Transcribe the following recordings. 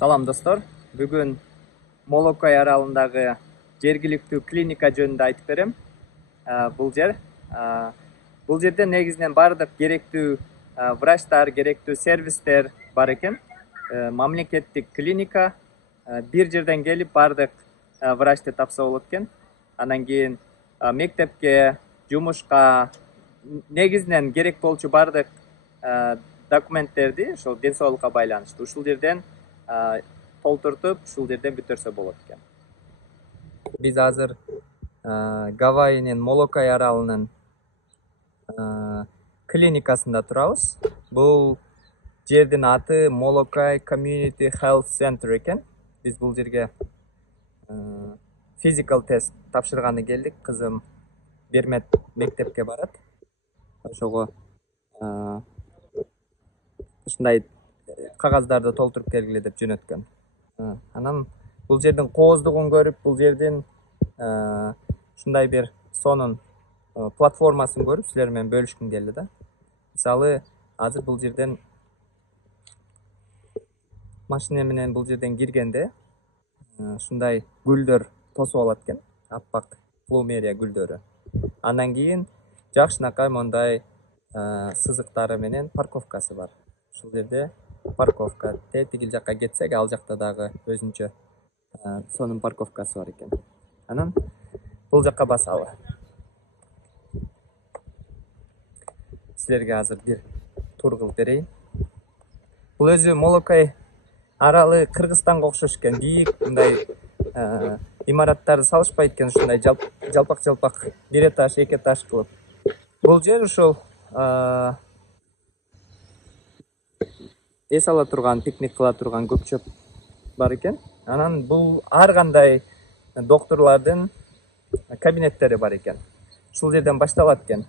Салам достор, бүгүн Молокой аралындагы жергиликтүү клиника жөнүндө айтып берем. Бул жерде негизинен баардык керектүү врачтар, керектүү сервистер бар экен. Мамлекеттик клиника, бир жерден келип баардык врачты тапса болот экен. Анан кийин мектепке, жумушка, негизинен керек болчу баардык документтерди ошол ден соолукка байланыштуу ушул жерден толтуртуп, ушул жерден бүтөрсө болот экен. Биз азыр Гавайинин Молокой аралынын клиникасында турабыз. Бул жердин аты Молокой Community Health Center экен. Биз бул жерге физикал тест тапшырганы келдик. Кызым Бермет мектепке барат. Ошого ушундай кагаздарды толтуруп келгиле деп жөнөткөн. Анан бул жердин кооздугун көрүп, бул жердин ушундай бир сонун платформасын көрүп, силер менен бөлүшкүм келди да. Мисалы, азыр бул жерден машина менен бул жерден киргенде ушундай гүлдөр тосуп алат экен, аппак плумерия гүлдөрү. Андан кийин жакшынакай мондай сызыктары менен парковкасы бар. Ушул жерде парковка. Тигил жакка кетсек, ал жакта дагы өзүнчө сонун парковкасы бар экен. Анан бул жакка басалы. Силерге азыр бир тур кылып берейин. Бул өзү Молокой аралы Кыргызстанга окшош экен. Бийик мындай имараттарды салышпайт экен, ушундай жалпак бир этаж, эки этаж кылып. Бул жер ушул эс ала турган, пикник кыла турган көк чөп бар экен. Анан бул ар кандай докторлордун кабинеттери бар экен. Ушул жерден башталат экен.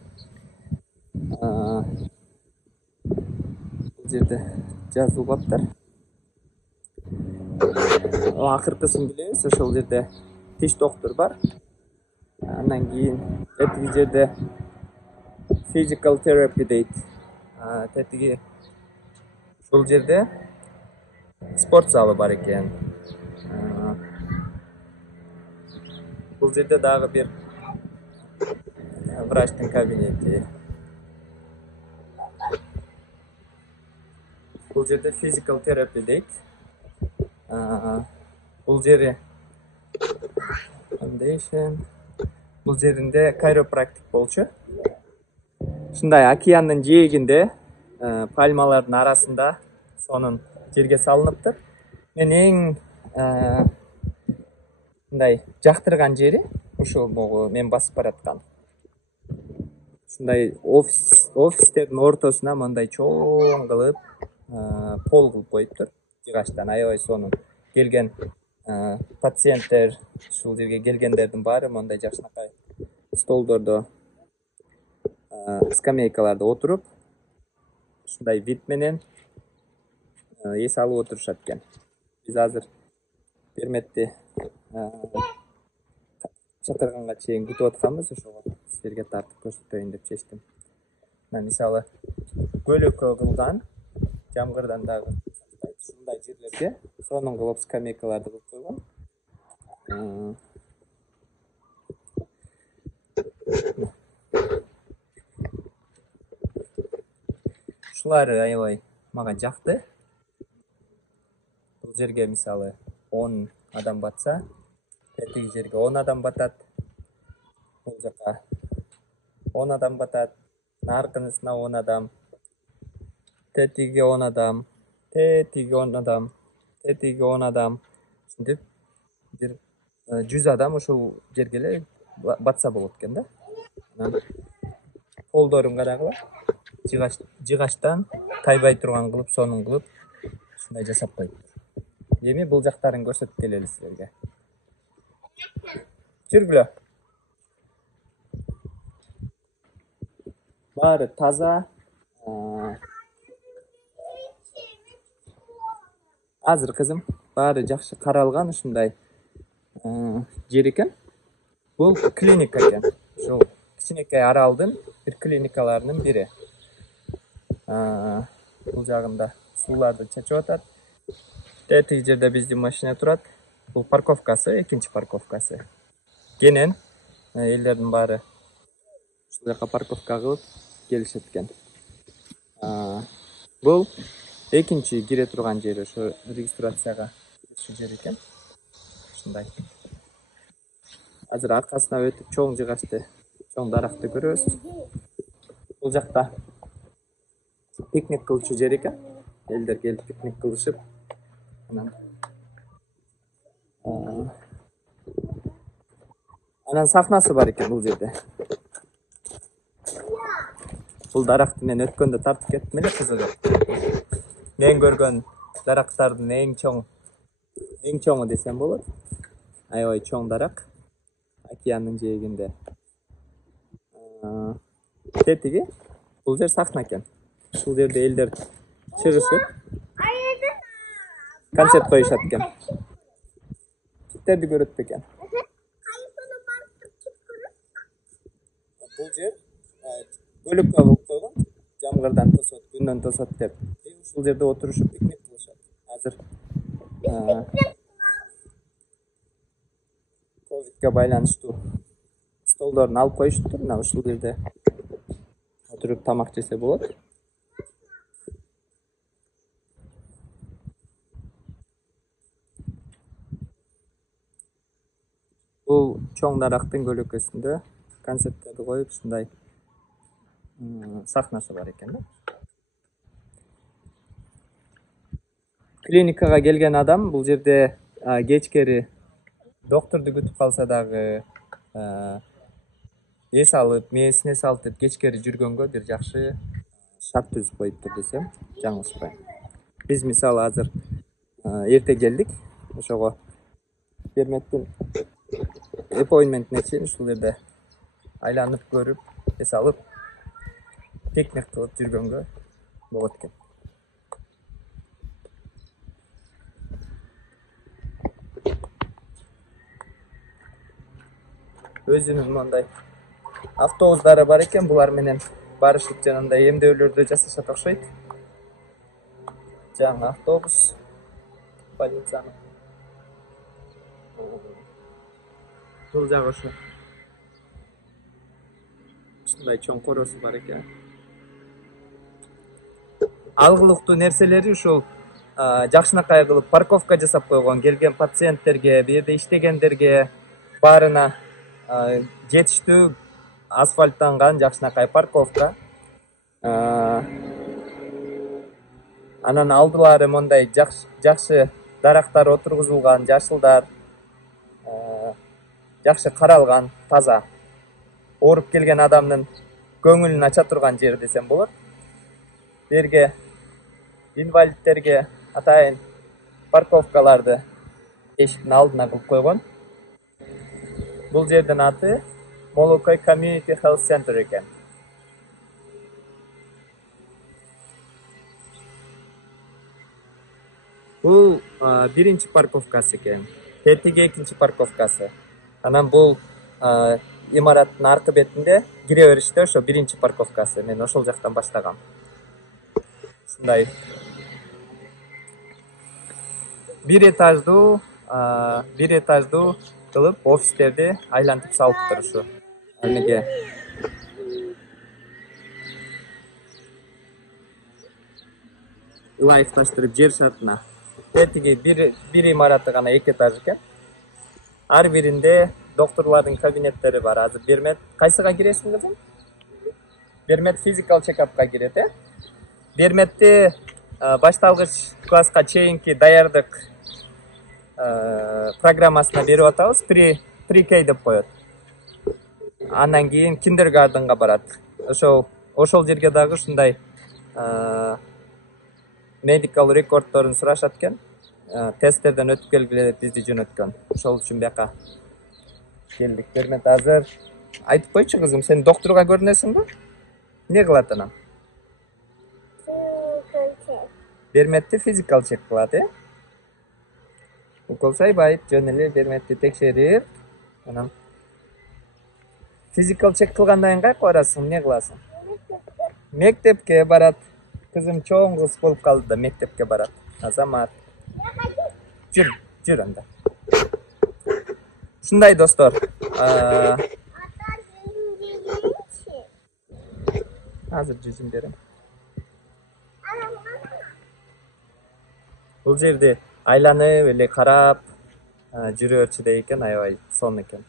Бул жерде жазылып аптыр. Акыркысын билебиз, ошол жерде тиш доктор бар. Андан кийин этиги жерде physical therapy дейт. Тетиги бул жерде спорт залы бар экен. Бул жерде дагы бир врачтын кабинети. Бул жерде physical therapy дейт. Бул жери foundation. Бул жеринде кайропрактик болчу. Ушундай океандын жээгинде пальмалардын арасында сонун жерге салыныптыр. Мен эң мындай жактырган жери ушул могу мен басып бараткан. Ушундай офистердин ортосуна мындай чоң кылып пол кылып коюптур. Жыгачтан аябай сонун. Келген пациенттер, ушул жерге келгендердин баары мындай жакшынакай столдордо, скамейкаларда отуруп, ушундай вид менен эс алып отурушат экен. Биз азыр Берметти чакырганга чейин күтүп атканбыз, ошого силерге тартып көрсөтөйүн деп чечтим. Мына мисалы көлөкө кылган, жамгырдан дагы ушундай жерлерге сонун кылып скамейкаларды кылып койгон. Ушулары аябай мага жакты. Бул жерге мисалы 10 адам батса, тетиги жерге 10 адам батат. Бул жака 10 адам батат. Наркынысына 10 адам. Тетиге 10 адам. Тетиге 10 адам. Тетиге 10 адам. Ушинтип бир 100 адам ушул жерге эле батса болот экен да. Анан колдорун карагыла. Жыгачтан тайбай турган кылып, сонун кылып ушундай жасап коюптур. Эми бул жактарын көрсөтүп келели силерге. Жүргүлө. Баары таза. Азыр кызым баары жакшы каралган ушундай жер экен. Бул клиника экен. Ушул кичинекей аралдын бир клиникаларынын бири. Бул жагында сууларды чачып атат. Тетиги жерде биздин машина турат. Бул парковкасы, экинчи парковкасы. Кенен элдердин баары ушул жака парковка кылып келишет экен. Бул экинчи кире турган жери, ошо регистрацияга киришүү жери экен. Ушундай. Азыр аркасына өтүп чоң жыгачты, чоң даракты көрөбүз. Бул жакта пикник кылчу жер экен. Элдер келип пикник кылышып, анан сахнасы бар экен бул жерде. Бул даракты мен өткөндө тартып кеттим эле, кызыгып. Мен көргөн дарактардын эң чоңу десем болот. Аябай чоң дарак. Океандын жээгинде. Тетиги бул жер сахна экен. Ушул жерде элдер чыгышып концерт коюшат экен. Киттерди көрөт экен. Бул жер бөлөккө болуп койгон. Жамгырдан тосот, күндөн тосот деп. Ушул жерде отурушуп пикник кылышат. Азыр ковидке байланыштуу столдорун алып коюштур. Мына ушул жерде отуруп тамак жесе болот. Бул чоң дарактын көлөкөсүндө концерттерди коюп, ушундай сахнасы бар экен да. Клиникага келген адам бул жерде кечкери доктурду күтүп калса дагы эс алып, мээсине салтып кечкери жүргөнгө бир жакшы шарт түзүп коюптур десем жаңылышпайм. Биз мисалы азыр эрте келдик, ошого Берметтин аппоинтментине чейин ушул жерде айланып көрүп, эс алып, пикник кылып жүргөнгө болот экен. Өзүнүн мындай автобустары бар экен, булар менен барышып жанагындай эмдөөлөрдү жасашат окшойт. Жаңы автобус больницанын. Бул жагы ошо. Ушундай чоң коросу бар экен. Алгылыктуу нерселери ушул жакшынакай кылып парковка жасап койгон, келген пациенттерге, бу жерде иштегендерге баарына жетиштүү асфальттанган жакшынакай парковка. Анан алдылары мондай жакшы дарактар отургузулган, жашылдар, жакшы каралган, таза. Ооруп келген адамдын көңүлүн ача турган жер десем болот. Берге инвалидтерге атайын парковкаларды эшиктин алдына кылып койгон. Бул жердин аты Молокой Community Health Center экен. Бул биринчи парковкасы экен. Тетиги экинчи парковкасы. Анан бул имараттын аркы бетинде кире бериште ошо биринчи парковкасы. Мен ошол жактан баштагам. Ушундай бир этаждуу кылып офистерди айлантып салыптыр ушу. Эмеге ылайыкташтырып жер шартына. Тетиги бир имараты гана 2 этаж экен. Ар биринде докторлордун кабинеттери бар. Азыр Бермет кайсыга киресиң кызым? Бермет физикал чекапка кирет, э? Берметти башталгыч класска чейинки даярдык программасына берип атабыз. Pre-K деп коет. Андан кийин киндергарденга барат. Ошол жерге дагы ушундай медикал рекордторун сурашат экен. Тесттерден өтүп келгиле деп бизди жөнөткөн. Ошол үчүн бияка келдик. Бермет азыр айтып койчу кызым, сен доктурга көрүнөсүңбү? Эмне кылат анан? Берметти физикал чек кылат, э? Укол сайбайт, жөн эле Берметти текшерип, анан физикал чек кылгандан кийин кайка барасың, эмне кыласың? Мектепке барат. Кызым чоң кыз болуп калды да мектепке барат. Азамат. жүр анда. Ушундай достор. Азыр жүзүм берем. Бул жерде айланып эле карап жүрө берчү экен, аябай сонун экен.